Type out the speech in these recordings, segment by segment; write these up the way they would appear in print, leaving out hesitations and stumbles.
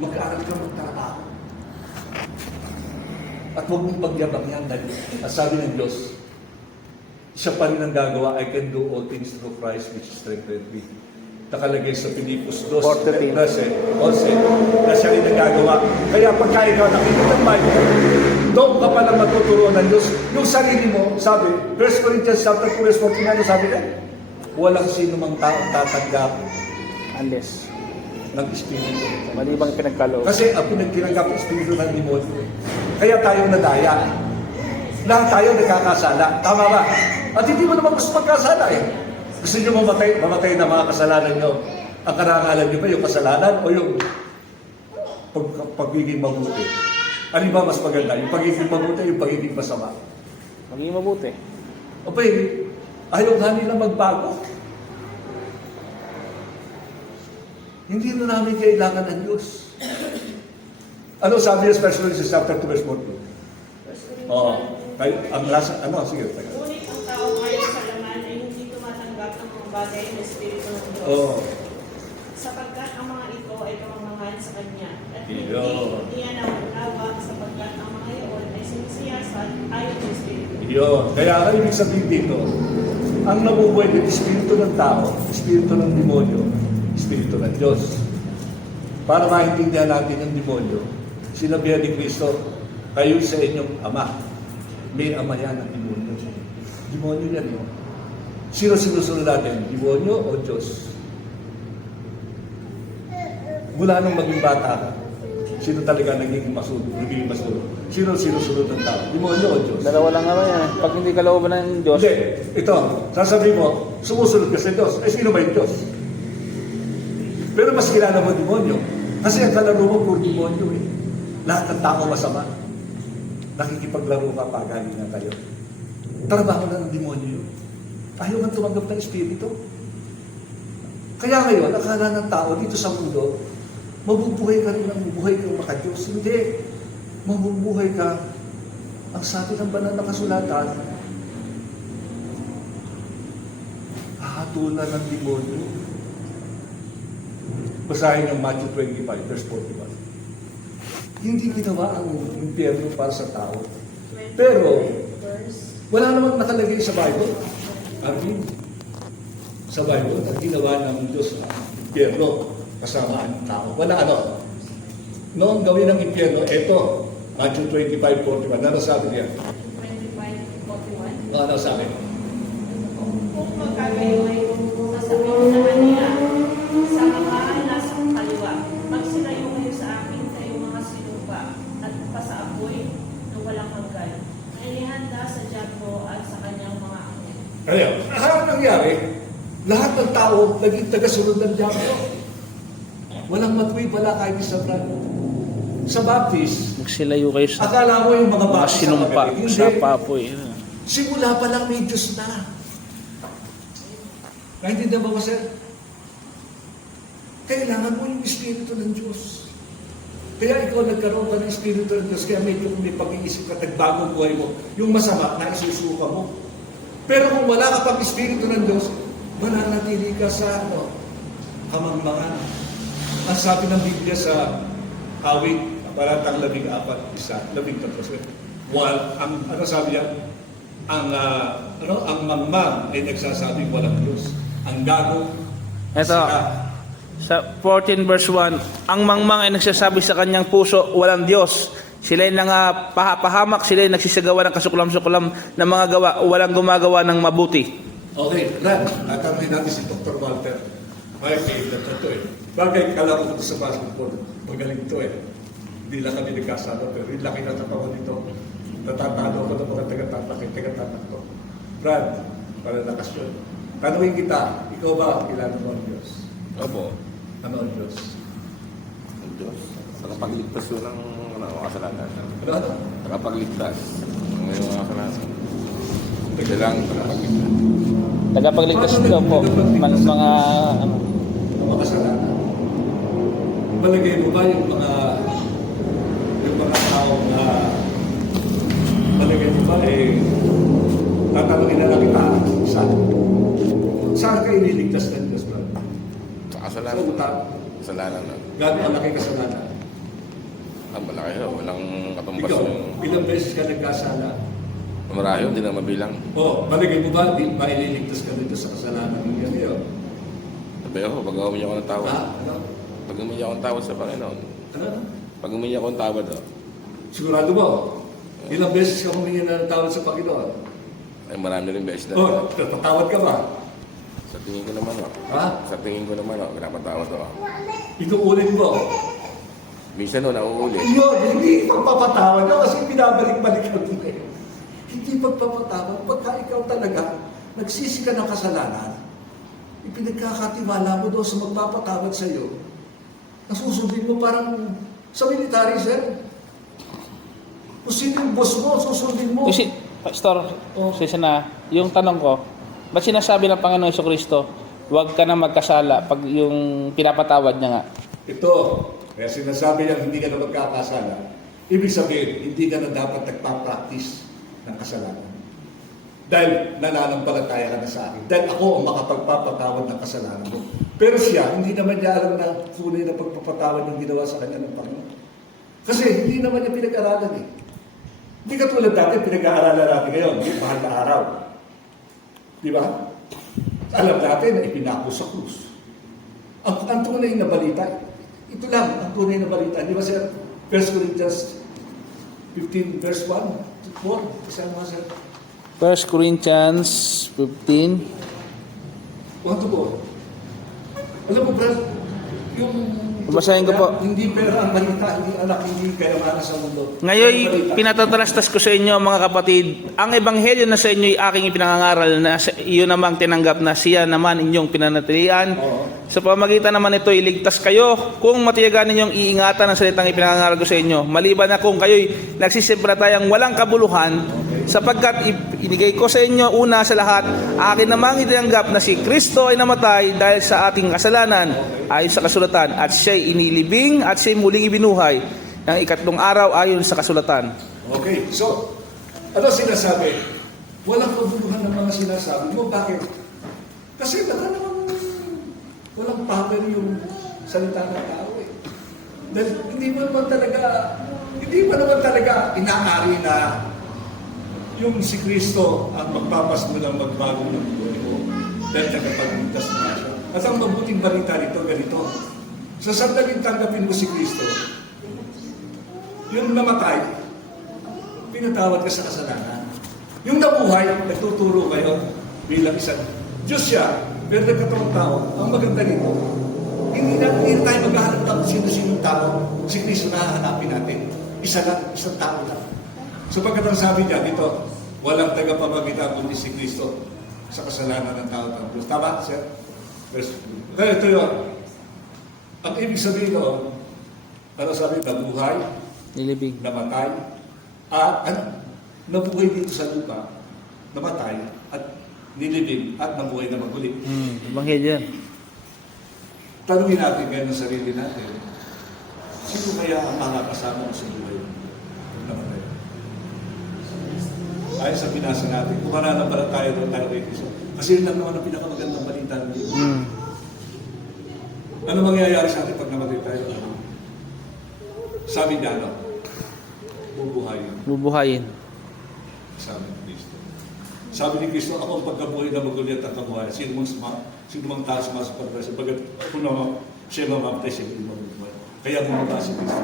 Mag-aaral ka magtrabaho. At huwag mong pagyabang yan dahil at sabi ng Diyos, siya pa rin ang gagawa, I can do all things through Christ which strengthens me. Nakalagay sa Pilipos 2:11 na siya rin ang gagawa. Kaya pagka ikaw nakikita ng Bible, doon ka pa lang matuturuan ng Diyos. Yung sarili mo, sabi, 1 Corinthians chapter 2, verse 49, sabi na, walang sino mang taong tatanggap Unless, ng Espiritu. malibang pinagkaloob. Kasi ang pinagtinanggap ng Espiritu ng demonyo. Kaya tayo nadaya. Lahat tayo nagkakasala. Tama ba? At hindi mo naman gusto magkasala eh. Gusto nyo mamatay na mga kasalanan nyo. Ang karangalan nyo ba yung kasalanan o yung pagiging mabuti? Ano ba mas maganda? Yung pagiging mabuti, yung pagiging masama? Maging mabuti. O ba, ayaw nga nila magbago. Hindi na namin kailangan ng Diyos. Ano sabi niya, especially sa chapter 2, verse 14? Oo. Ang lasa, sige. Ngunit ang tao ngayon sa laman ay hindi tumatanggap ng mga bagay na Espiritu ng Diyos. Oo. Sapagkat ang mga ito ay kamangmangan sa Kanya. At Iyon. hindi niya naunawa sapagkat ang mga iyon ay sinisiyasat ayon sa Espiritu. Yun. Kaya ang ibig sabihin dito, ang nabubuhay ng Espiritu ng tao, Espiritu ng demonyo, Espiritu ng Diyos. Para maintindihan natin yung demonyo, sinabihan ni Kristo, kayo sa inyong ama. May ama yan ang demonyo. Demonyo yan yun. Sino sinusunod natin? Demonyo o Diyos? Mula nung maging bata ka, sino talaga naging masunod? Sino sinusunod ng tao? Demonyo o Diyos? Dalawa lang naman yan. Pag hindi kalooban ng Diyos, Hindi. Ito, sasabihin mo, sumusunod ka sa Diyos. Eh, sino ba yung Diyos? Pero mas kilala mo demonyo. Kasi ang kalaro mo, puro demonyo eh. Lahat ng tao masama. Nakikipaglaro ka, pagalingan kayo. Trabaho na ng demonyo yun. Ayaw kang tumanggap ng Espiritu. Kaya ngayon, akala ng tao dito sa mundo, mabubuhay ka rin ang buhay kang makadiyos. Hindi. Mabubuhay ka. Ang sabi ng banal na kasulatan, hahatulan ng demonyo. Basahin yung Matthew 25, verse 41. Hindi ginawa ang impyerno para sa tao. Pero, wala namang nakalagay sa Bible. Arvin, sa Bible, ang ginawa ng Diyos na impyerno kasama ang tao. Wala ano. Noong gawin ng impyerno, ito, Matthew 25, 41. Ano sabi niya? 25:41. Ano sabi? Kung magkagayon ay sasabihin naman niya sa mga nasa kaliwa, magsilayo kayo sa akin kayong mga sinupa at pasaapoy na walang hanggan. Ay ihanda sa Diablo at sa kanyang mga anghel. Kaya, ano nangyari? Lahat ng tao naging tagasunod ng Diablo. Walang matuwi pala kahit isa brad. Sa Baptist, magsilayo kayo sa akala mo yung mga mga Baptist sinumpa, Hindi. sa papoy. Simula pa lang may Diyos na. Naintindihan ba sir? Kailangan mo yung Espiritu ng Diyos. Kaya ikaw nagkaroon ka ng Espiritu ng Diyos, kaya medyo may pag-iisip ka, nagbagong buhay mo, yung masama na isusuka mo. Pero kung wala ka pang Espiritu ng Diyos, mananatili ka sa kamangmangan. Ang sabi ng Biblia sa awit, paratang 14:13. Ano sabi yan? Ang mangmang ay nagsasabing walang Diyos. Ang gago, Ito, sa 14 verse 1, ang mangmang ay nagsasabi sa kanyang puso, walang Diyos. Sila ay pahamak, sila ay nagsisagawa ng kasuklam-suklam na mga gawa, walang gumagawa ng mabuti. okay, Brad, tatanungin natin si Dr. Walter. Ay, kailan na ito eh. Bagay, kalaro ko sa basketball. Magaling ito eh. Hindi lang kami nagkasama, pero yung laki na tapawan nito. Natatalo ko ng mga taga-tatak ko. Brad, para lakas yun. Tanungin kita, ikaw ba kilala mo ang Diyos? Opo. Ano ang Diyos? Ang Diyos. Nakapagligtas yun ng kasalanan. Ano? Nakapagligtas ng mga kasalanan. Ito lang, nakapagligtas. Tagapagligtas daw po, mga Mga kasalanan. Malagay mo ba yung mga tao na malagay mo ba tatanungin na lang kita saan ka iniligtas ng Diyos, bro? Sa kasalanan. Sa utak. Kasalanan na. Gano'n ang laki kasalanan. Malaki ho. Walang katumbas Ikaw, yung... ilang beses ka nagkasala? Marami ho, hindi na mabilang. Malagay mo ba, di ba ililigtas ka dito sa kasalanan ng yan yun? Sabi ho, pag umiyak ako ng tawad. Ano? Pag umiyak ako ng tawad sa Panginoon. Ano? Pag umiyak ako ng tawad ho. Sigurado mo, ilang beses ka humingi na ng tawad sa Panginoon? Ay marami rin beses na. Tatawad ka ba? Sa tingin ko naman ho. Ha? Sa tingin ko naman ho, pinapatawad ho. Inuulit mo. Minsan ho, nauulit. Yun, hindi pagpapatawad ka kasi binabalik-balikan mo eh. Hindi pagpapatawad. Pagka ikaw talaga, nagsisi ka ng kasalanan, ipinagkakatiwala mo doon sa magpapatawad sa iyo, nasusundin mo parang sa military, sir. Kung sino yung boss mo, susundin mo. Kasi, Pastor, na, yung tanong ko, ba't sinasabi ng Panginoon Jesucristo, huwag ka na magkasala pag yung pinapatawad niya nga? Ito, kaya sinasabi niya hindi ka na magkakasala. Ibig sabihin, hindi ka na dapat nagpa-practice ng kasalanan. Dahil nananampalataya ka na sa akin. Dahil ako ang makapagpapatawad ng kasalanan mo. Pero siya, hindi naman niya alam na tunay na pagpapatawad yung ginawa sa kanya ng Panginoon. Kasi hindi naman niya pinag-aralan eh. Hindi katulad dati, pinag-aaralan natin ngayon, yung mahal na araw. Di ba? Alam natin na ipinako sa krus. Ang tunay na balita, ito lang, ang tunay na balita. Di ba sir? 1 Corinthians 15 verse 1 to 4. Isang mga sir. 1 Corinthians 15. 1 to 4. Alam mo, Brad, yung... Babasahin ko po. Hindi pera ang balita, hindi anak, hindi kayamanan sa mundo. Ngayon, Ang balita. pinatatalastas ko sa inyo mga kapatid, ang ebanghelyo na sa inyo ay aking ipinangangaral na iyo namang tinanggap na siya naman inyong pinanatilian. Oo. Sa pamagitan naman ito, iligtas kayo kung matiyagan ninyong iingatan ang salitang ipinangangaral ko sa inyo. Maliban na kung kayo'y nagsisimpalatayang walang kabuluhan, sapagkat inigay ko sa inyo una sa lahat, akin namang itinanggap na si Kristo ay namatay dahil sa ating kasalanan ayon sa kasulatan, at siya'y inilibing at siya'y muling ibinuhay ng ikatlong araw ayon sa kasulatan. Okay, so, ano sinasabi? Walang kabuluhan ng mga sinasabi mo. Bakit? Kasi baka naman walang power yung salita ng tao eh. Dahil hindi mo naman talaga inaari na yung si Kristo ang magpapas mo ng magbago ng buhay mo dahil tagapagligtas mo siya. At ang mabuting balita nito, ganito. Sa sandaling tanggapin mo si Kristo, yung namatay, pinatawad ka sa kasalanan. Yung nabuhay, nagtuturo kayo bilang isang Diyos siya, pero nagkataong tao. Ang maganda nito, hindi tayo maghahanap ng sino-sinong tao. Si Kristo na hahanapin natin. Isa lang, isang tao lang. So pagkat ang sabi niya dito, walang tagapamagitan kundi si Kristo sa kasalanan ng tao ng Diyos. Tama, sir? Kaya ito yun. Ang ibig sabihin ko, ano sabi, nabuhay, Nilibing. namatay, at nabuhay dito sa lupa, namatay, at nilibing, at nabuhay na maguli. Ebanghelyo yan. Tanungin natin ngayon sa sarili natin, sino kaya ang mga kasama mo sa buhay kung namatay? Ayon sa binasa natin, kung mananampalataya doon tayo kay Kristo. Kasi yun lang naman ang pinakamagandang balita ng Diyos. Ano mangyayari sa atin pag namatay tayo? Sabi niya, ano? Bubuhayin. Bubuhayin. Sabi ni Kristo. Sabi ni Kristo, ako ang pagkabuhay na maguli at ang kabuhayan. Sino mang tao sumasapalataya sa bagat ako naman siya mamamatay, siya hindi mabubuhay. Kaya bumaba si Kristo.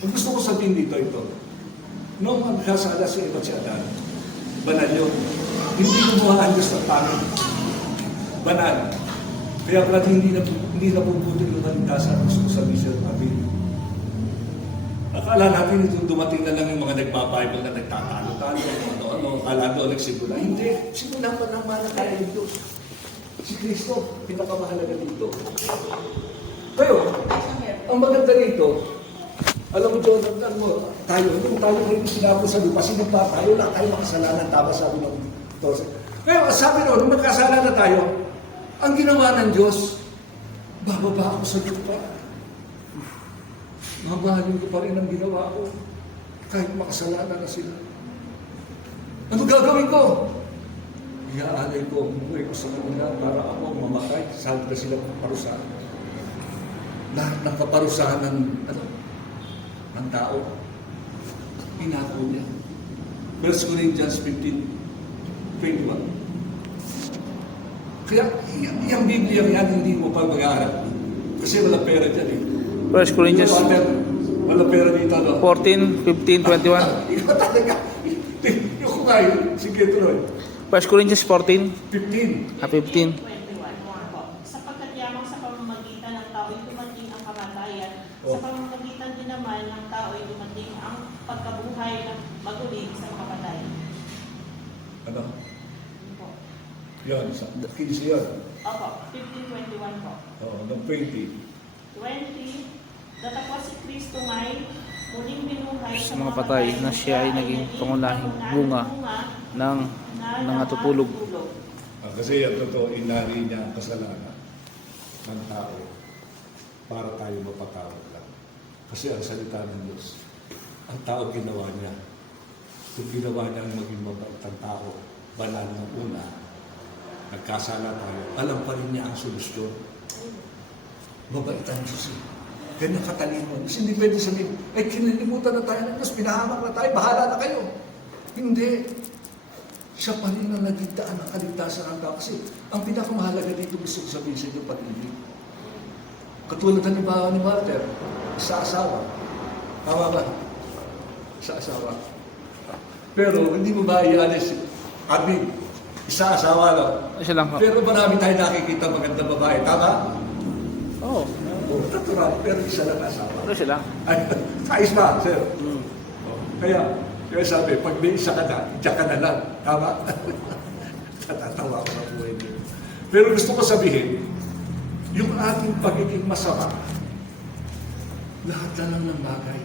Ang gusto ko sabihin dito, ito. Noong magkasala si Eva at si Adan, banal yun. Hindi lumuha ang Diyos ng pangit. Banal. Kaya pala hindi na puputin yung kaligtasan. Gusto ko sabihin siya ng amin. Akala natin ito dumating na lang yung mga nagpa-Bible na nagtatalo-talo, ano-ano, akala doon nagsimula. Hindi. Simula pa naman na tayo ng Diyos. Si Kristo, pinakamahalaga dito. Kayo, ang maganda dito, alam mo, Jonathan, tayo kayo sinabo sa lupa, sinumpa tayo, wala tayo makasalanan, tama sabi ng Dose. Ngayon, sabi noon, nung magkasala na tayo, ang ginawa ng Diyos, bababa ako sa lupa. Mamahalin ko pa rin ang ginawa ko, kahit makasalanan na sila. Ano gagawin ko? Iaalay ko ang buhay ko sa kanila para ako mamatay, sabi na sila parusahan. Lahat ng kaparusahan ng ang tao. Inako niya. 1 Corinthians 15:21. Kaya yung Biblia yan, hindi mo pa mag-aaral. Kasi wala pera dyan eh. 1 Corinthians Wala pera dito, no? 14, 15, 21. Ikaw talaga. Yung kumain, sige tuloy. 1 Corinthians 14, 15. 15. 21 po. Sapagkat yamang sa pamamagitan ng tao ay dumating ang kamatayan, Oh. sa pamamagitan din naman ng tao ay dumating ang pagkabuhay ng maguling sa kapatay. Ano? Po. Yun, 15 yun. Opo, 15:21 po. Oo, ng 20. 20, datapos si Kristo ngay muling binuhay Sa mga patay na siya ay naging pangunahing bunga ng nangatutulog. Kasi yan totoo, inari niya ang kasalanan ng tao para tayo mapatawad lang. Kasi ang salita ng Diyos, ang tao ginawa niya. Kung ginawa niya ang maging mabait ang tao, banal ng una, nagkasala tayo, alam pa rin niya ang solusyon. Mabait ang Diyos eh. Ganyan katalino. Kasi hindi pwede sabihin, ay kinalimutan na tayo ng Diyos, pinahamak na tayo, bahala na kayo. Hindi. Siya pa rin ang nagigdaan ng kaligtasan ng tao. Kasi ang pinakamahalaga dito gusto ko sabihin sa inyo, pag-ibig. Katulad na ni Walter, sa asawa. Tama ba? Sa asawa. Pero hindi mo ba ialis, Abig, isa asawa lang. Isa lang po. Pero marami tayo nakikita magandang babae. Tama? Oo. Oo, natural. Pero isa lang asawa. Ano sila? Ay, ayos ba, sir? Kaya sabi, pag may isa ka na, diyan ka na lang. Tama? Natatawa ko sa buhay niyo. Pero gusto ko sabihin, yung ating pagiging masama, lahat na lang ng bagay,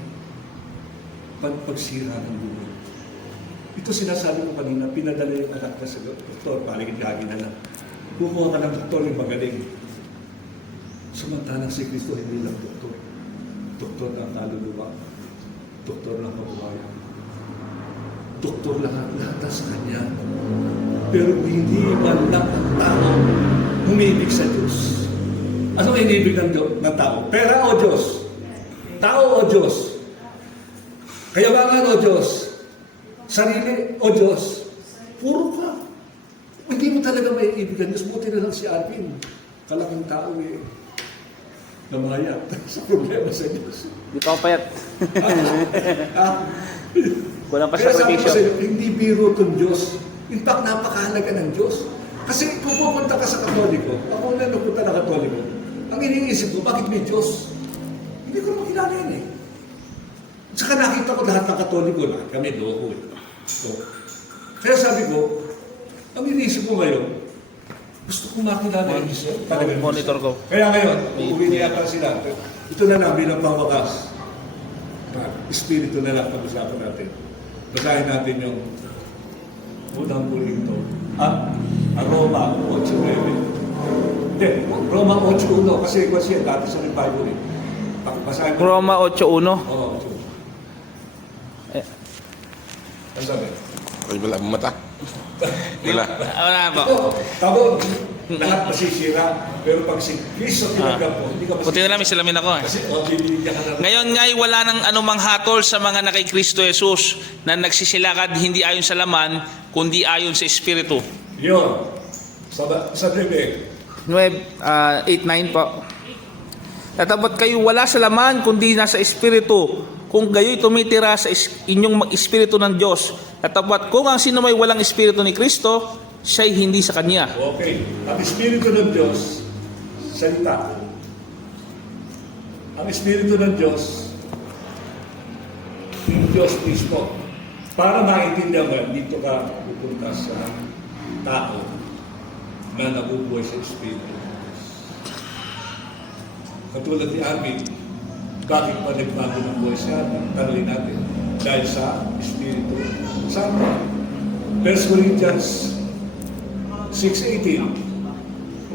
pagsira ng buhay. Ito sinasabi ko kanina, pinadala yung anak na sa doktor, paligid-gagi na lang. Kukuha ka ng doktor yung magaling. Samantalang si Kristo hindi lang doktor. Doktor ng kaluluwa. Doktor ng kabuhayan. Doktor lang ang lahat sa Kanya. Pero hindi man lang ang tao umibig sa Diyos. Ano ang inibig ng tao? Pera o Diyos? Tao o Diyos? Kayabangan o Diyos? Sarili o Diyos? Puro ka. Hindi mo talaga may ibig ang Diyos. Buti na lang si Alvin. Kalaking tao eh. Namayat sa problema sa Diyos. Di pa ako payat. Walang pa Kaya sabi ko sakripisyo. sa'yo, hindi biro itong Diyos. In fact, napakahalaga ng Diyos. Kasi kung pupunta ka sa Katoliko, ako na napunta na Katoliko, ang iniisip ko, bakit may Diyos? Hindi ko naman kilala yan eh. Saka nakita ko lahat ng Katoliko, lahat kami loko eh. So, kaya sabi ko, ang iniisip ko ngayon, gusto kong makilala yung Diyos. Talagang Diyos. Monitor ko. Kaya ngayon, uuwi niya yata sila. Ito na lang bilang pangwakas. Espiritu na lang pag-usapan natin. Basahin natin yung unang Korinto. Roma 8:9. Hindi, Roma 8:1 kasi kasi dati sa revival eh. Basahin mo. Roma 8:1. Oo, 8:1. Ano sabi? Ay, wala akong mata. Wala. Wala po. Tabo, lahat masisira. Pero pag si Kristo tinanggap mo, hindi ka Buti na lang may salamin ako eh. Kasi bibigyan ka na. Ngayon nga'y wala nang anumang hatol sa mga na kay Kristo Jesus na nagsisilakad hindi ayon sa laman, kundi ayon sa Espiritu. Yun. Sa bibig. 8:9 po. Tatapat kayo wala sa laman, kundi nasa Espiritu. Kung gayo'y tumitira sa inyong Espiritu ng Diyos. Tatapat kung ang sino may walang Espiritu ni Kristo, siya'y hindi sa Kanya. Okay. Ang Espiritu ng Diyos, salita. Ang Espiritu ng Diyos, yung Diyos mismo. Para maintindihan mo, dito ka pupunta sa tao na nabubuhay sa Espiritu ng Diyos. Katulad ni Arvin, bakit pa nagbago ng buhay siya? Tangalin natin. Dahil sa Espiritu Santo. 1 Corinthians 6:18.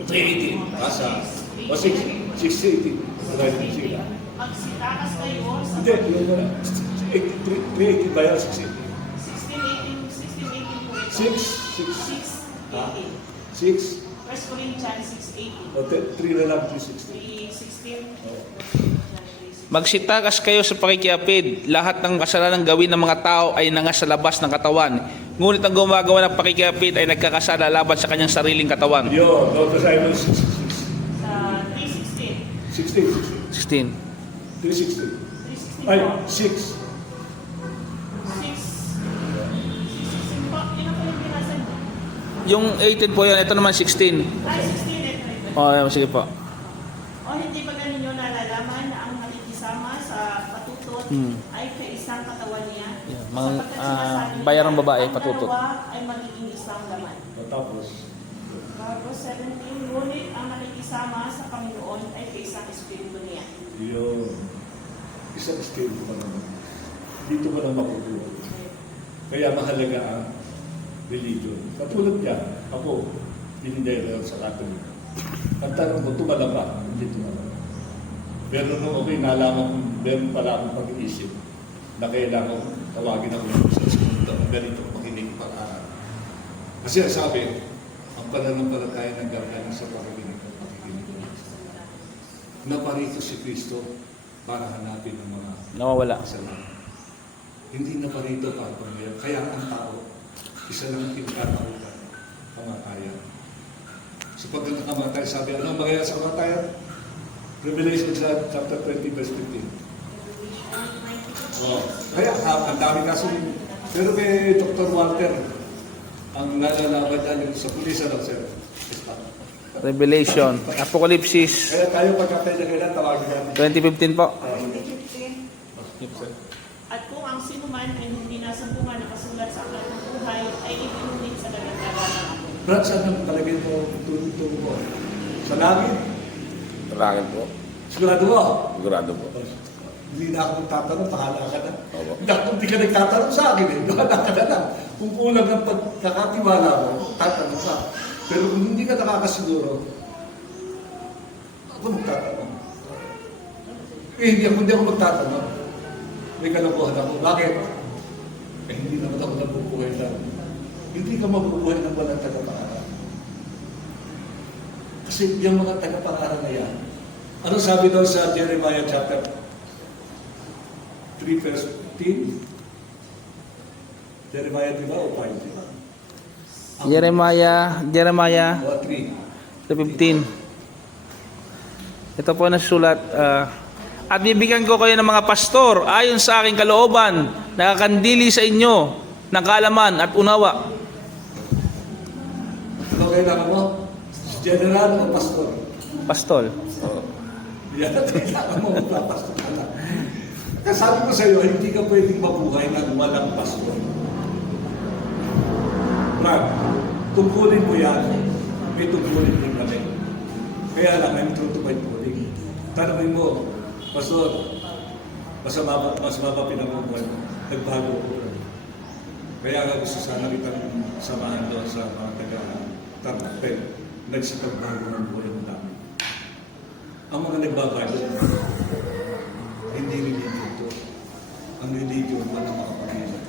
3:18. Asa? O 6:18. Maraming sila. Magsitakas kayo sa Hindi, yung 3:18 ba yan? 6:18. 16:18 po ito. 6? 6:18. 6? 1 Corinthians 6:18. O 3 na lang, 3:16. 3:16. Oo. 3:16. Magsitakas kayo sa pakikiapid. Lahat ng kasalanan gawin ng mga tao ay nasa labas ng katawan. Ngunit ang gumagawa ng pakikiapid ay nagkakasala laban sa kanyang sariling katawan. Yun, go to Simon 6. Sa 3:16. 16. 16. 316. 3:16 Ay, po. 6. 6:16 po. Yun ang po yung binasa niyo. Yung 18 po yun, ito naman 16. Ay, 16 ito. Sige po. O hindi ba ganin nyo nalalaman na ang nakikisama sa patutot ay kaisang katawan niya? Yeah, Sapagkat sinasabi bayarang niya, babae, ang patutot. dalawa ay magiging isang laman. Tapos, Verse 17, ngunit ang nakikisama sa Panginoon ay kaisang espiritu niya. yun. Isang scale pa naman. Dito ka lang makukuha. Kaya mahalaga ang religion. Katulad niya, ako, pinindera sa Catholic. Ang tanong ko, tumala ba? Hindi tumala. Pero nung ako'y nalaman kung meron pala akong pag-iisip na kailangan tawagin ako sa segundo, ganito makinig pag-aaral. Kasi ang sabi, ang pananampalataya ng gagawin sa pakikinig at pakikinig. Naparito si Kristo para hanapin ang mga Nawawala. kasalanan. Hindi naparito para pangyayon. Kaya ang tao, isa lang ang kinakatakutan, kamatayan. So pag nakamatay, sabi, ano ang mangyayari sa kamatayan? Revelation chapter 20, verse 15. Oh, kaya ang dami kaso. Pero kay Dr. Walter, ang nalalaman niya yung sa pulis, ano, sir? Revelation. Apocalypse Kaya tayo pagkakailangan, tawagin natin. 2015 po. At kung ang sinuman ay hindi nasambungan nakasulat sa aklat ng buhay, ay ibinunit sa dagat-dagat ng apoy. Brad, saan ang talagay mo tutulong mo? Sa langit? Langit po. Sigurado mo? Sigurado po. Hindi na ako magtatanong, pahala ka na. Opo. Hindi ka nagtatanong sa akin eh. Pahala ka na lang. Kung kulang ang pagkakatiwala mo, tatanong ka. Pero kung hindi ka nakakasiguro, ako magtatanong. Hindi ako magtatanong. May kalokohan ako. Bakit? Eh, hindi naman ako nabubuhay lang. Hindi ka mabubuhay ng walang tagapangaral. Kasi yung mga tagapangaral na yan, ano sabi daw sa Jeremiah chapter 3 verse 15? Jeremiah 3 ba o 5? Diba? Jeremiah O 3. 3:15. Ito po nasulat. At bibigyan ko kayo ng mga pastor ayon sa aking kalooban, nakakandili sa inyo ng kaalaman at unawa. Ano kailangan mo? General o pastor? Pastol. Yan ang kailangan mo magpapastor ka na. Kasi sabi ko sa iyo, hindi ka pwedeng mabuhay ng walang pastor. Brad, tungkulin mo yan, may tungkulin din kami. Kaya lang, I'm true to my calling. Tanungin mo, Pastor, mas maba pinamumuhay mo. Nagbago ko. Kaya nga gusto sana kitang samahan doon sa mga taga-Tarnapel. Nagsipagbago ng buhay mo namin. Ang mga nagbabago, hindi religion to. Ang religion pa na makapangyayari.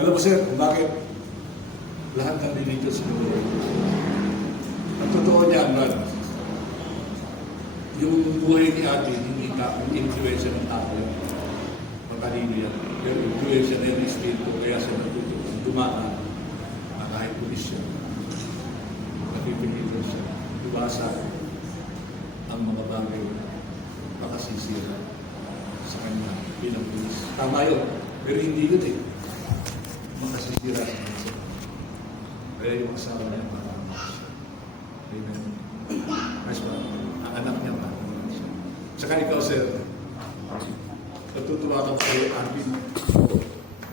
Alam mo sir, kung bakit lahat ng religion sinulo? Ang totoo niya, Brad, yung buhay ni ate, hindi ka influensya ng tao yan. Matalino yan. Pero influensya na yan ng espiritu, kaya siya natutunan. Dumaan na kahit pulis siya. Napipilitan siya. Iwasa ang mga bagay makasisira sa kanya bilang pulis. Tama yun. Pero hindi yun eh. Makasisira sa kanya. Kaya yung asawa niya marami siya. Amen. Mas ang anak niya marami siya. Tsaka ikaw, sir, natutuwa ka kay Arvin.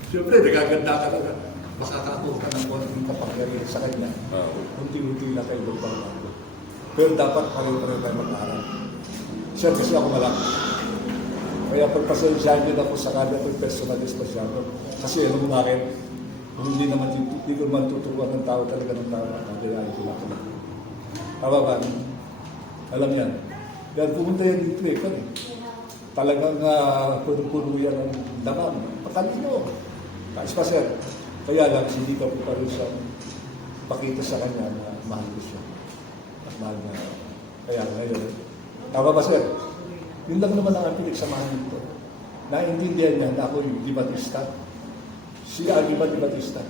Siyempre, nagaganda ka na. Makakakuha ka ng konting kapangyarihan sa kanya. Unti-unti na kayo magpapagawa. Pero dapat pareho-pareho tayo mag-aaral. Sir, kasi ako malaki. Kaya pagpasensyahan nyo na po sa kanya po personalis masyado. Kasi alam mo bakit? Kung hindi ko naman tuturuan ng tao talaga ng tao, kagayahin ko lang. Tama ba? Alam yan. Yan, pumunta yan dito eh. Kan, talagang puno-puno yan ang laman. Patalino. Kais pa sir. Kaya lang, hindi ka po pa rin siya pakita sa kanya na mahal ko siya. At mahal niya. Kaya ngayon. Tama ba sir? Yun lang naman ang pinagsamahan nito. Naintindihan niya na ako yung Di Batista. Si Agi ba Di Batista?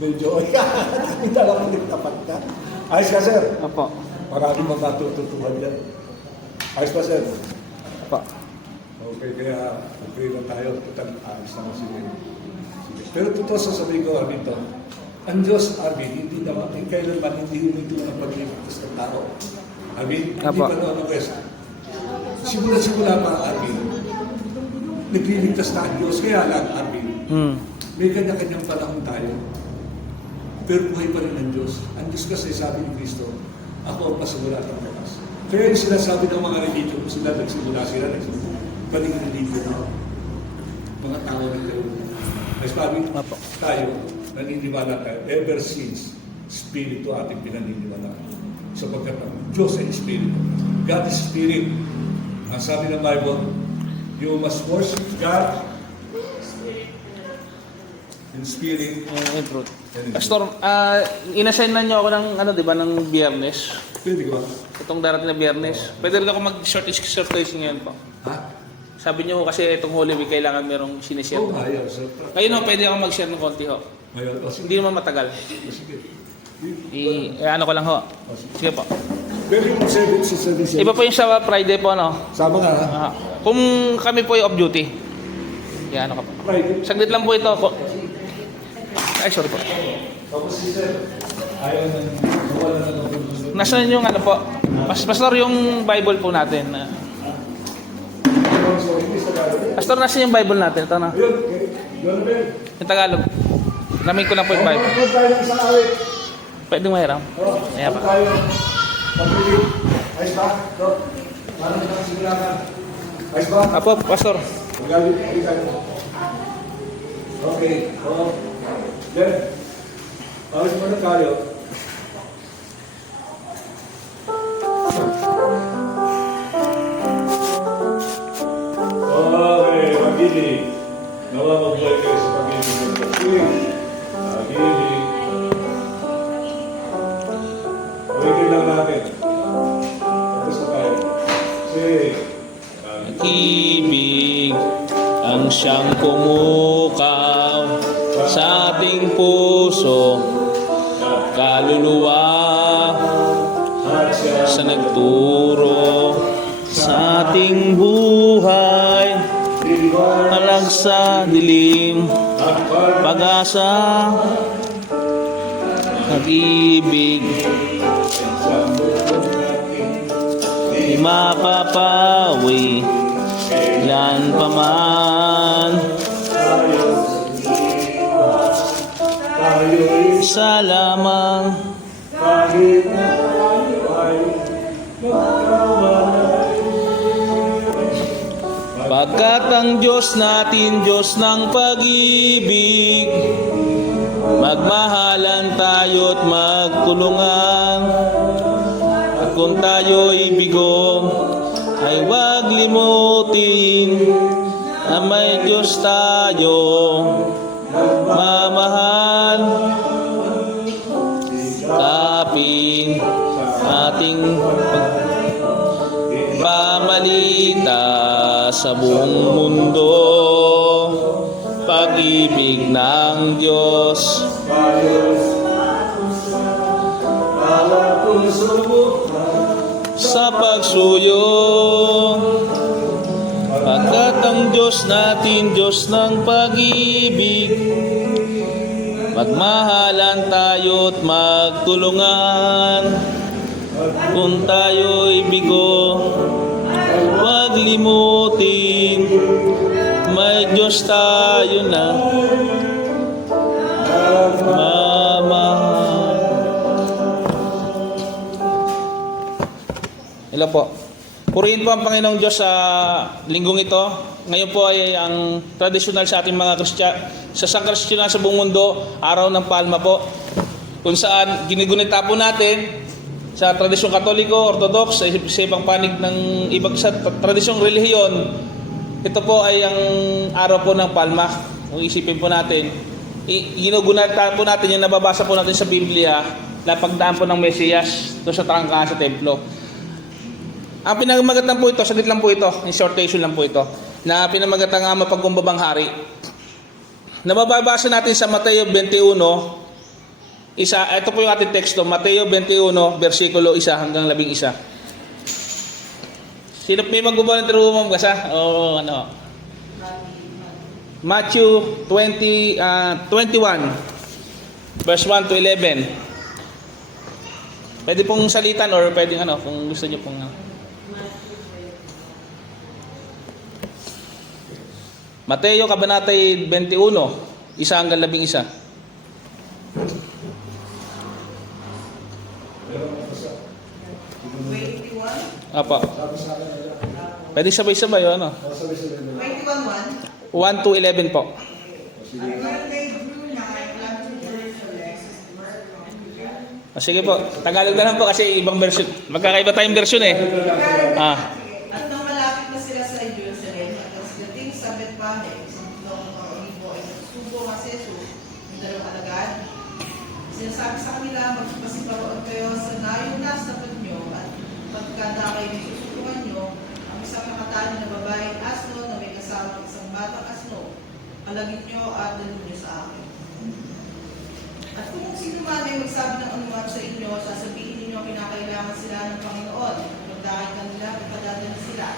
Medyo, hindi lang kung tapat ka. Ayos ka, sir. Opo. Maraming mga tututuhan yan. Ayos ba, sir? Opo. Okay, kaya okay na tayo. Total, ayos naman sige. Pero totoo sasabihin ko, Arvin, to. Ang Diyos, Arvin, hindi naman, kailanman hindi huminto ng pagliligtas ng tao. Arvin, hindi Apo. pa noon ang best. Simula pa, Arvin. Nagliligtas na ang Diyos. Kaya lang, Arvin, may kanya-kanyang panahon tayo. Pero buhay pa rin ang Diyos. Ang Diyos kasi sabi ni Kristo, ako ang pasimula ng bukas. Kaya yung sinasabi ng mga religion, sila nagsimula, paling religion na mga tao na kayo. Mas sabi, Apo. tayo, naniniwala tayo, ever since, Spirito ating pinaniniwala. Sapagkat ang Diyos ay Spirito. God is Spirit. Ang sabi ng Bible, you must worship God in spirit. Pastor, inassign na niyo ako ng ano, 'di ba, ng Biyernes. Pwede ko ba? Itong darating na Biyernes. Pwede rin ako mag-short ngayon po. Ha? Sabi niyo ho kasi itong Holy Week kailangan merong sinishare. Oo, ayaw. So, Ngayon ho, pwede ako mag-share ng konti ho. ngayon, o sige. Hindi naman matagal. Sige. Ano ko lang ho. Sige po. Pero yung 7 Iba po yung sa Friday po, no? Sama ka, ha? Kung kami po yung off duty. Yan, ano ka po. Friday. Saglit lang po ito. Ay, sorry po. Tapos si Sir, ayaw nang nawala na ng Nasaan yung ano po? Pastor, yung Bible po natin. So, hindi sa Tagalog. Pastor, nasaan yung Bible natin? Ito na. Ayun, yun na Ben. Yung Tagalog. Lamin ko lang po yung Bible. Huwag tayo ng isang awit. Pwede mahiram. Ayan Huwag pa. tayo pagpili. Ayos ba? So, parang nang simulangan. Ayos ba? Apo, Pastor. Magalit tayo. Okay. Then, ayos mo na tayo. Okay, pag-ibig. Nawa mabuhay kayo sa pag-ibig ng pag-ibig. Pag-ibig. Pag-ibig lang natin. Tapos na tayo. Sige. Ibig ang siyang kumukaw sa ating puso, kaluluwa sa nagturo sa ating buhay, alag sa dilim, pag-asa, pag-ibig, di mapapawi, yan pa man, sa lamang, Kahit na tayo ay magkamali. pagkat ang Diyos natin, Diyos ng pag-ibig, magmahalan tayo't magtulungan. At kung tayo'y bigo, ay huwag limutin na may Diyos tayo mamahal. Kapin ating pamalita sa buong mundo, pag-ibig ng Diyos. Sa pagsuyo, pagkat ang Diyos natin, Diyos ng pag-ibig, magmahalan tayo't magtulungan. Kung tayo'y bigo, huwag limutin, may Diyos tayo na mamahal. Hello po. Purihin po ang Panginoong Diyos sa linggong ito. Ngayon po ay ang tradisyonal sa ating mga sa sangkristyunan sa buong mundo, araw ng Palma po. Kung saan ginigunita po natin sa tradisyong Katoliko, Orthodox, sa ibang panig ng ibang sa tradisyong relihiyon, ito po ay ang araw po ng Palma. Kung isipin po natin, ginugunita po natin yung nababasa po natin sa Biblia na pagdaan po ng Mesiyas doon sa trangkahan sa templo. Ang pinamagatan po ito, saglit lang po ito, exhortation lang po ito, na pinamagatan nga mapagkumbabang hari. Na mababasa natin sa Mateo 21, ito po yung ating teksto, Mateo 21, versikulo 1 hanggang 11. Sino may mag-volunteer mo magbasa? O ano? Matthew 21, verse 1 to 11. Pwede pong salitan or pwede ano, kung gusto niyo pong Mateo Kabanata 21, 1 hanggang 11. Apa. Pwede sabay-sabay o ano? 1 to 11 po. Sige po, Tagalog na lang po kasi ibang version. Magkakaiba tayong version eh. At nang malapit na sila sa Jerusalem, at ang sigating sa Bethpage, noong mga Olivo ay nagsubo nga si Jesus, yung dalawang alagad. Sinasabi sa kanila, magpasiparoon kayo sa nayon na sa nyo, at pagkada kayo susubukan nyo, ang isang nakatali na babaeng asno na may kasama ng isang batang asno, alagin nyo at dalhin nyo sa akin. At kung sino man ay magsabi ng anuman sa inyo, sasabihin ninyo kinakailangan sila ng Panginoon. Magdahil kanila, magpadadala sila.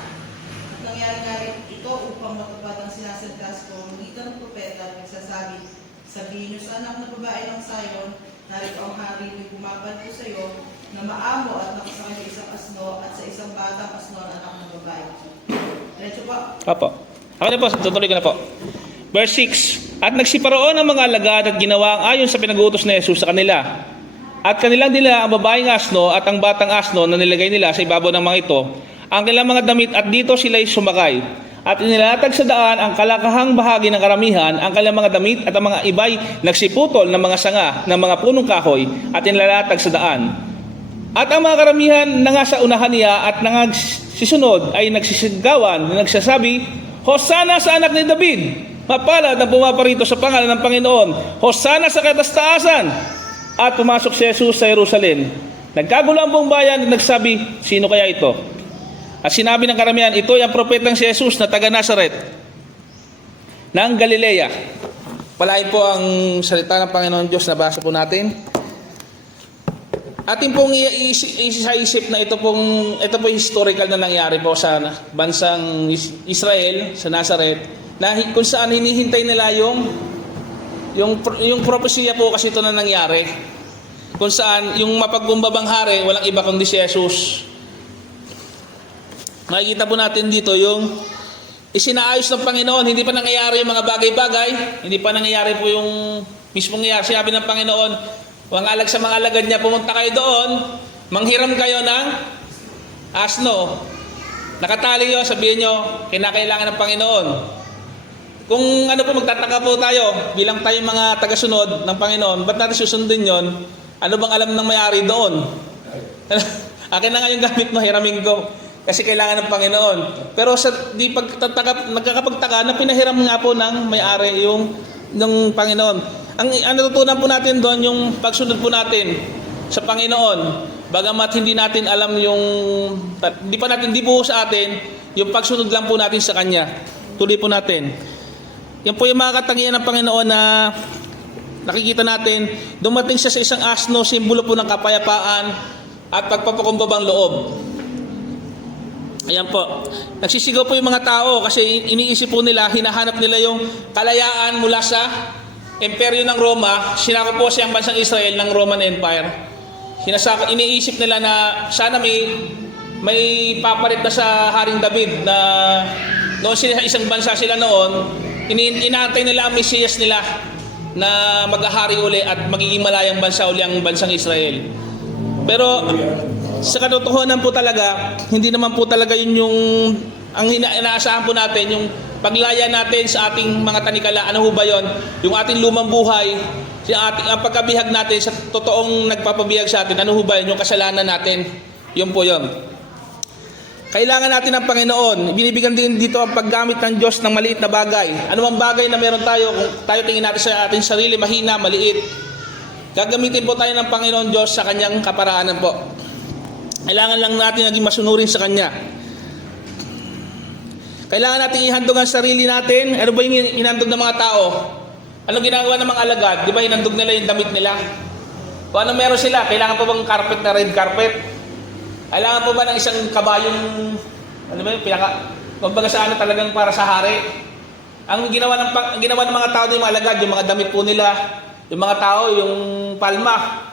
At nangyari nga ito upang matupad ang sinasalita sa pamamagitan ng propeta at nagsasabi, sabihin niyo sa anak na babae ng Sion, narito ang hari may bumabal ko sa iyo, na maamo at nakasakay sa isang asno at sa isang batang asno ang anak ng babae. Diretso po. Apo. Ako na po, tutuloy ko na po. Verse 6, at nagsiparoon ang mga alagad at ginawa ang ayon sa pinag-uutos ni Jesus sa kanila. At kanilang nila ang babaeng asno at ang batang asno na nilagay nila sa ibabaw ng mga ito, ang kanilang mga damit at dito sila'y sumakay. At inilatag sa daan ang kalakahang bahagi ng karamihan, ang kanilang mga damit at ang mga iba'y nagsiputol ng mga sanga ng mga punong kahoy at inilatag sa daan. At ang mga karamihan na nga sa unahan niya at nangasisunod ay nagsisigawan na nagsasabi, Hosana sa anak ni David! Mapalad ang pumaparito sa pangalan ng Panginoon. Hosana sa katastaasan. At pumasok si Jesus sa Jerusalem. Nagkagulo ang buong bayan at nagsabi, sino kaya ito? At sinabi ng karamihan, ito ay ang propetang si Jesus na taga Nazaret ng Galilea. Palain po ang salita ng Panginoon Diyos na basa po natin. Atin pong isa-isip na ito po historical na nangyari po sa bansang Israel, sa Nazaret, na kung saan hinihintay nila yung propesya po kasi ito na nangyari, kung saan yung mapagkumbabang hari walang iba kundi si Jesus. Makikita po natin dito yung isinaayos ng Panginoon, hindi pa nangyayari yung mga bagay-bagay, hindi pa nangyayari po yung mismong nangyayari. Sinabi ng Panginoon, wangalag sa mga alagad niya, pumunta kayo doon, manghiram kayo ng asno, nakatali yun, sabihin nyo, kinakailangan ng Panginoon. Kung ano po, magtataka po tayo, bilang tayo mga tagasunod ng Panginoon, ba't natin susundin yon? Ano bang alam ng may-ari doon? Akin na nga yung gamit mo, hiramin ko. Kasi kailangan ng Panginoon. Pero sa nagkakapagtaka na pinahiram nga po ng may-ari yung Panginoon. Ang natutunan po natin doon, yung pagsunod po natin sa Panginoon. Bagamat hindi natin alam hindi po sa atin, yung pagsunod lang po natin sa Kanya. Tuloy po natin. Yan po yung mga katangian ng Panginoon na nakikita natin. Dumating siya sa isang asno, simbolo po ng kapayapaan at pagpapakumbabang loob. Ayan po. Nagsisigaw po yung mga tao kasi iniisip po nila, hinahanap nila yung kalayaan mula sa imperyo ng Roma. Sinako po siyang bansang Israel ng Roman Empire. Iniisip nila na sana may papalit na sa Haring David na noon sila isang bansa sila noon. Inaantay nila ang Mesiyas nila na maghahari uli at magiging malayang bansa uli ang bansang Israel. Pero sa katotohanan po talaga, hindi naman po talaga yun yung ang inaasahan po natin, yung paglaya natin sa ating mga tanikala. Ano ho ba yun? Yung ating lumang buhay, ang pagkabihag natin sa totoong nagpapabihag sa atin, ano ho ba yun? Yung kasalanan natin. Yun po yun. Kailangan natin ng Panginoon. Binibigyan din dito ang paggamit ng Diyos ng maliit na bagay. Ano mang bagay na meron tayo, kung tayo tingin natin sa ating sarili, mahina, maliit, gagamitin po tayo ng Panginoon Diyos sa kanyang kaparaanan po. Kailangan lang natin naging masunurin sa Kanya. Kailangan natin ihandog ang sarili natin. Ano ba yung inandog ng mga tao? Anong ginagawa ng mga alagad? Di ba inandog nila yung damit nila? Kung ano meron sila, kailangan pa bang carpet na red carpet? Kailangan pa ba ng isang kabayong, ano ba yung kumbaga sa ano talagang para sa hari? Ang ginawa ng mga tao ng mga alagad, yung mga damit po nila, yung mga tao, yung palma,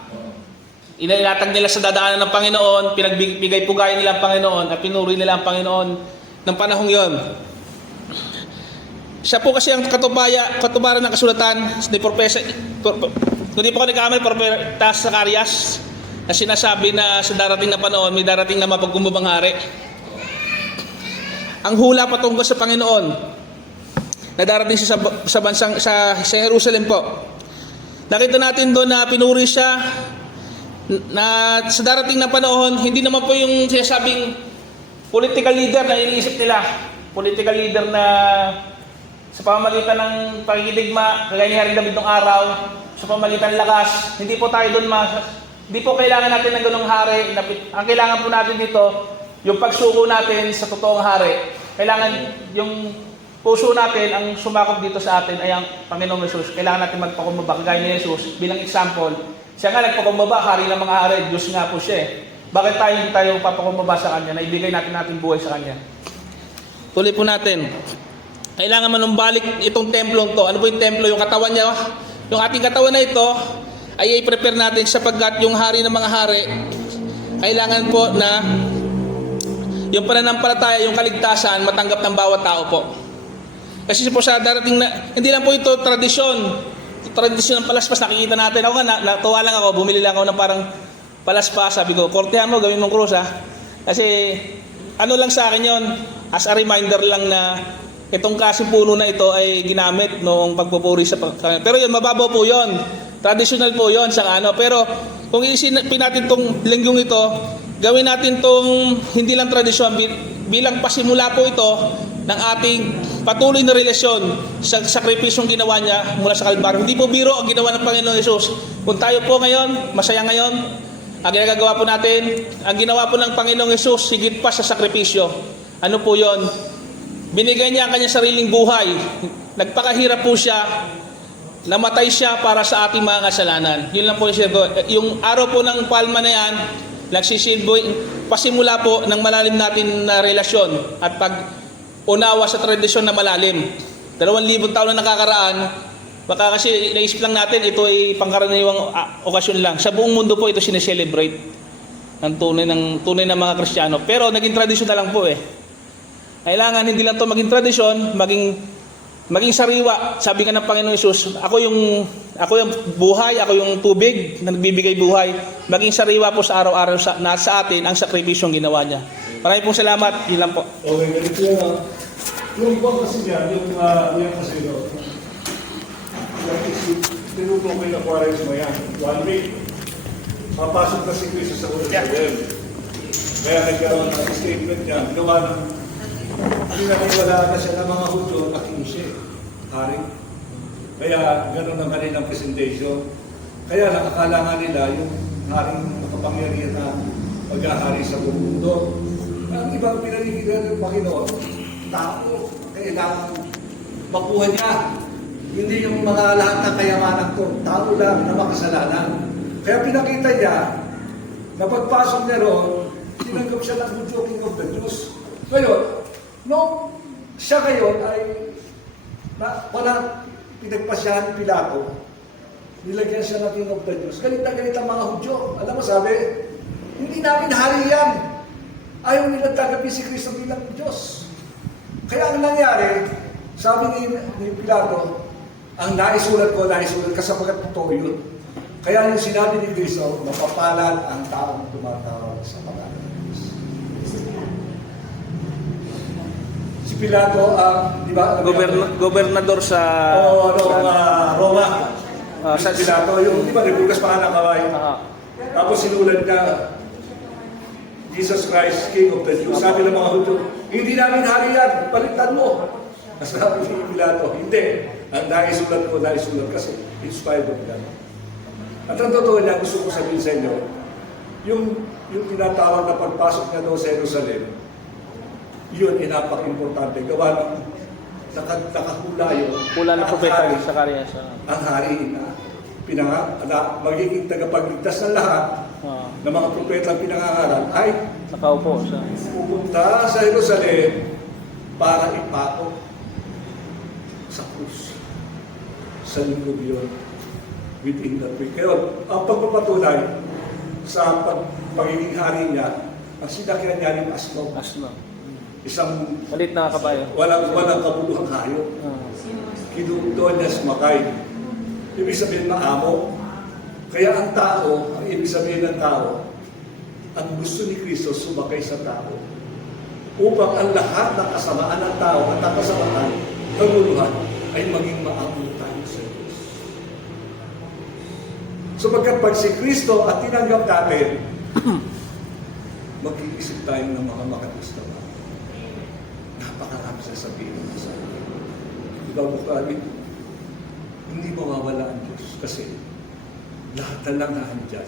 inilatag nila sa dadaanan ng Panginoon, pinagbigay-pugay nila ang Panginoon, at pinuri nila ang Panginoon ng panahong yon. Siya po kasi ang katubaran ng kasulatan ni Propesa, kung di po ako nagkamali, Propeta Zacarias, na sinasabi na sa darating na panahon, may darating na mapagkumbabang hari. Ang hula patungkol sa Panginoon, na darating siya sa bansang, sa Jerusalem po. Nakita natin doon na pinuri siya, na sa darating na panahon, hindi naman po yung sinasabing political leader na iniisip nila. Political leader na sa pamamagitan ng pagkikidigma, kagaya ni Haring David nung araw, sa pamamagitan ng lakas, hindi po tayo doon hindi po kailangan natin ng ganung hari. Ang kailangan po natin dito, yung pagsuko natin sa totoong hari. Kailangan yung puso natin, ang sumakop dito sa atin ay ang Panginoong Yesus. Kailangan natin magpakumbaba, kagaya ni Jesus, bilang example. Siya nga nagpakumbaba, hari ng mga hari, Diyos nga po siya. Bakit hindi tayo papakumbaba sa Kanya, na ibigay natin buhay sa Kanya? Tuloy po natin. Kailangan manumbalik itong templong to. Ano po yung templo? Yung katawan niya. Yung ating katawan na ito ay i-prepare natin sapagkat yung hari ng mga hari, kailangan po na yung pananampalataya, yung kaligtasan, matanggap ng bawat tao po. Kasi po sa darating na, hindi lang po ito tradisyon ng palaspas, nakikita natin. Ako nga, natuwa lang ako, bumili lang ako ng parang palaspas. Sabi ko, kortehan mo, gawin mong krus ha. Kasi, ano lang sa akin yon, as a reminder lang na itong klaseng puno na ito ay ginamit noong pagpupuri sa Panginoon. Pero yun, mababaw po yun. Traditional po yun sa ano. Pero kung iisipin natin itong linggong ito, gawin natin itong hindi lang tradisyon, bilang pasimula po ito ng ating patuloy na relasyon sa sakripisyong ginawa niya mula sa Kalbaryo. Hindi po biro ang ginawa ng Panginoon Yesus. Kung tayo po ngayon, masaya ngayon, ang ginagawa po natin, ang ginawa po ng Panginoong Yesus, higit pa sa sakripisyo. Ano po yon? Binigay niya ang kanyang sariling buhay. Nagpakahirap po siya. Namatay siya para sa ating mga kasalanan. Yun lang po yung araw po ng palma na yan, nagsisilbo, pasimula po ng malalim natin na relasyon at pag-unawa sa tradisyon na malalim. 2,000 taon na nakakaraan, baka kasi naisip lang natin, ito ay pangkaraniwang okasyon lang. Sa buong mundo po ito sineselebrate ng tunay ng mga Kristiyano. Pero naging tradisyon na lang po eh. Kailangan hindi lang ito maging tradisyon, maging sariwa. Sabi nga ng Panginoon Yesus, ako yung buhay, ako yung tubig na nagbibigay buhay. Maging sariwa po sa araw-araw sa atin ang sakripisyong ginawa niya. Maraming pong salamat. Yun lang po. Okay, ganito yan. Yung iba kasi yan, yung kasi yun. Tinutukoy na Quaresma yan. 1 week. Papasok na si Cristo sa Jerusalem. Kaya nagkaroon ng statement niya. Ginawa ng pinaniwala na siya ng mga Hudyo na kinsi, hari. Kaya gano'n ang kanilang presentation. Kaya nakakala nga nila yung haring makapangyarihan na mag-ahari sa buong mundo. Ang ibang pinanigilan ng Panginoon, tao, kailangan makuha niya. Hindi yung mga lahat ng kayamanan ko, tao lang na makasalanan. Kaya pinakita niya na pagpasok niya roon, tinanggap siya ng Hudyo, King of the Jews. Ngayon, nung siya ngayon ay wala pinagpasyahan ni Pilato, nilagyan siya ng King of the Jews. Galit na galit ang mga Hudyo. Alam mo, sabi, hindi namin hari yan. Ayaw nila tagapin si Kristo bilang Diyos. Kaya ang nangyari, sabi ni Pilato, ang naisulat ka sapagkat totoo yun. Kaya yung sinabi ni Kristo, mapapalad ang taong tumatawag sa pangalan ng Diyos. Si Pilato, di ba? Gobernador sa Roma. Si Pilato, yung, di ba, nagbukas pa nga ng kaway. Tapos sinulat niya, Jesus Christ, King of the Jews. Sabi ng mga Hudyo, hindi namin hari yan, palitan mo. Sabi ni Pilato, hindi. Ang naisulat kasi inspired of God. At ang totoo niya, gusto ko sabihin sa inyo, yung tinatawag na pagpasok niya doon sa Jerusalem, yun napaka-importante. Gawa ng nakahulayo. Pula na ang propeta hari- sa Zacarias. ang hari magiging tagapagligtas ng lahat ng mga propetang pinangangaral ay Nakaupo sa... pupunta sa Jerusalem para ipako sa krus. Sa lingkod yun, within that week. Kaya ang pagpapatunay sa pagiging hari niya, ang sinakyan niya ni Asno, Asno. isang Malit na kabayo. walang kabuluhang hayop. Kinuundoan niya sumakay. Ibig sabihin maamo. Kaya ang tao, ang ibig sabihin ng tao, ang gusto ni Kristo sumakay sa tao upang ang lahat ng kasamaan ng tao at ang kasamaan, kaguluhan, ay maging maamo tayo sa Diyos. Sapagkat pag si Kristo at tinanggap natin, mag-iisip tayo ng mga makatista. Napakarami sasabihin mo sa akin. Ikaw mo kami, hindi mawawala ang Diyos kasi lahat na lang naandyan.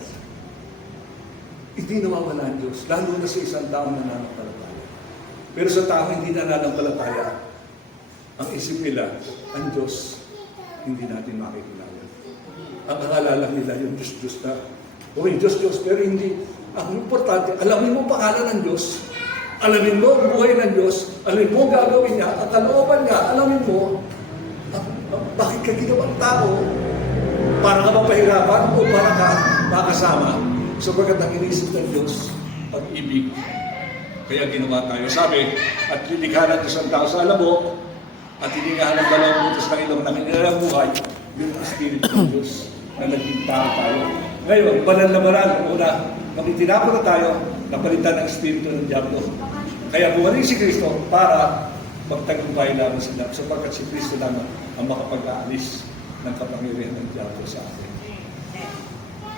Hindi nawawala ang Diyos, lalo na sa isang taong nananampalataya. Pero sa taong hindi nananampalataya, ang isip nila, ang Diyos, hindi natin makikilala. Ang akala nila yung Diyos na, Diyos, pero hindi. Ang importante, alamin mo ang pangalan ng Diyos, alamin mo ang buhay ng Diyos, alamin mo ang gagawin niya, at kalooban niya, alamin mo, bakit ka ginawang tao, para ka mapahirapan o para ka makasama. Sapagkat ang inisip ng Diyos, pag-ibig. Kaya ginawa tayo. Sabi, at lilikha ng Diyos ang tao sa alabok, at hiningahan ng dalawang butas ng ilong na kanilang buhay, yun ang Espiritu ng Diyos na naging tao tayo. Ngayon, banal na banal, una, nang itinapon na tayo, napalitan ng Espiritu ng Diablo. Kaya bumalik si Kristo para magtagumpay namin sila, sapagkat si Kristo naman ang makapag-aalis ng kapangyarihan ng Diablo sa atin.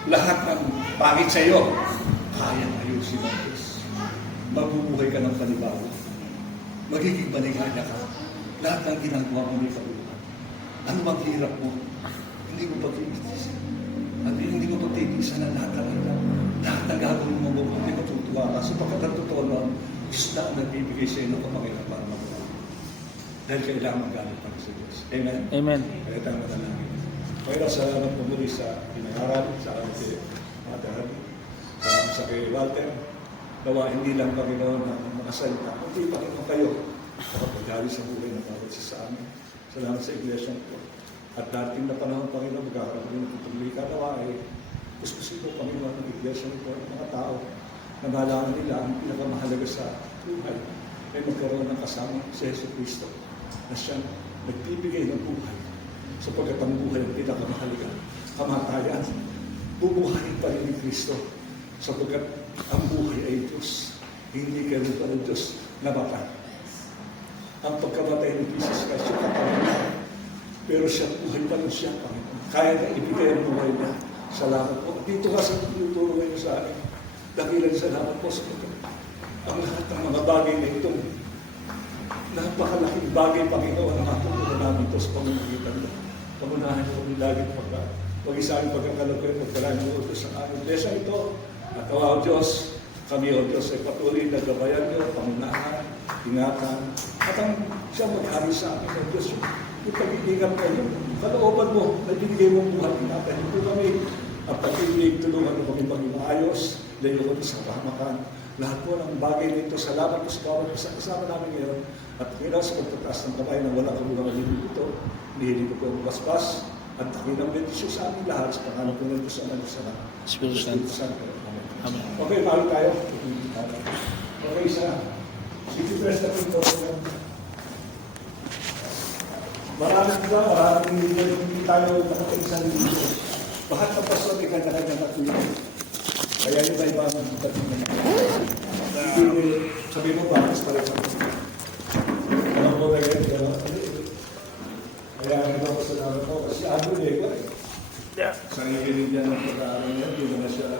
Lahat ng pangit sa iyo, kayang ayusin ng Diyos. Mabubuhay ka ng panibago. Magiging maligaya ka. Lahat ng ginagawa mo may kabuluhan. Ano maghirap mo? Hindi mo pagtitisan. Hindi mo pagtitisan ang lahat ng hirap. Lahat ng gagawin mo mabubuhay, matutuwa ka. Sapagkat ang totoo lang, Diyos na ang nagbibigay sa iyo ng kapangyarihan para mabuhay. Dahil kailangan magalit pa sa Diyos. Amen? Amen. Kaya tayo manalangin. Panginoon, salamat po muli sa pinaharal, sa ating Mother, sa kay Walter. Gawa hindi lang Panginoon ng mga salita. Kundi Panginoon kayo sa kapagdali sa buhay ng bawat isa sa amin. Salamat sa iglesia po. At dating na panahon, Panginoon, magkakaroon ng patuloy kanawa ay puspusin po, Panginoon, ng iglesia po, ng mga tao na malaman nila ang pinakamahalaga sa buhay ay magkaroon ng kasama si Yesu Cristo na siyang nagbibigay ng buhay sapagkat ang buhay ang pinakamahalaga. Kamatayan, bubuhayin pa rin ni Kristo sapagkat ang buhay ay Diyos. Hindi ka rin pa ng Diyos na matay. Ang pagkamatay ni Jesus Christ, siya kapangalaman. Pero siya, buhay pa rin siya, Panginoon. Kaya na ibigay ang buhay niya. Salamat po. Dito ka sa tinuturo ngayon sa akin. Dakilan salamat po sa mga. Ang lahat ng mga bagay na itong napakalaking bagay, Panginoon, ang matutulong namin ito sa pamamagitan mo. Pamunahan mo kami lagi pag-isang pagkakalagay, pagkalaan mo ito sa aming iglesia ito. At o Diyos, kami o Diyos ay patuloy na gabayan niyo, pamunahan, ingatan, at ang siya mag-hari sa amin o Diyos. Yung pag-iingat kayo, kalooban mo, na binigay mong buhay, ingatan ito kami. At pag-ibig, tulungan mo kami maging maayos, layo ko sa pahamakan. Lahat po ng bagay nito, salamat po sa bawat kasama namin ngayon. At Panginoon, sa pagtataas ng kamay na walang kabulang alibig ito, nihilig ko po ang basbas at takinang bendisyon sa amin lahat sa pangalan po ng Diyos ang nagdasala. Espiritu Santo. Amen. Amen. Okay, mahal tayo. Okay, isa. Sige, press na po. Maraming hindi tayo nakapagsan dito. Lahat ng paso may kanya-kanya natuloy. Kaya yung may mga magtating na sabi mo, bakit pa rin sa alam mo na ganyan, kaya nagpapasalamat ko kasi ano lego eh. Sarili niya ng pag-aaral niya, hindi na siya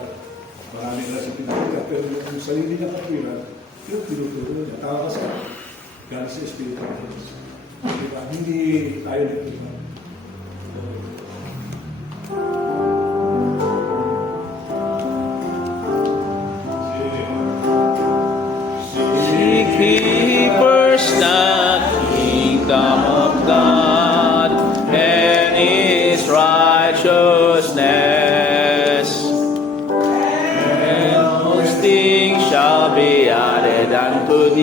marami na sa pinakita, pero yung sarili niya kapira, yung pinuturo niya. Tama kasi, galing sa Espiritu ng Diyos. Diba? Hindi tayo nagpapasalamat.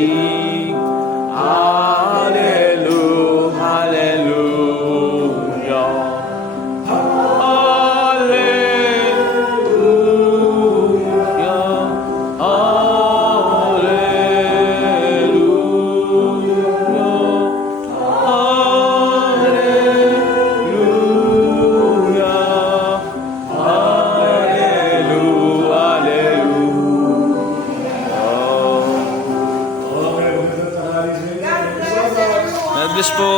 sing. Hallelujah, hallelujah. Hallelujah. Okay, magandang tanghali sa inyo. God bless everyone. God bless po.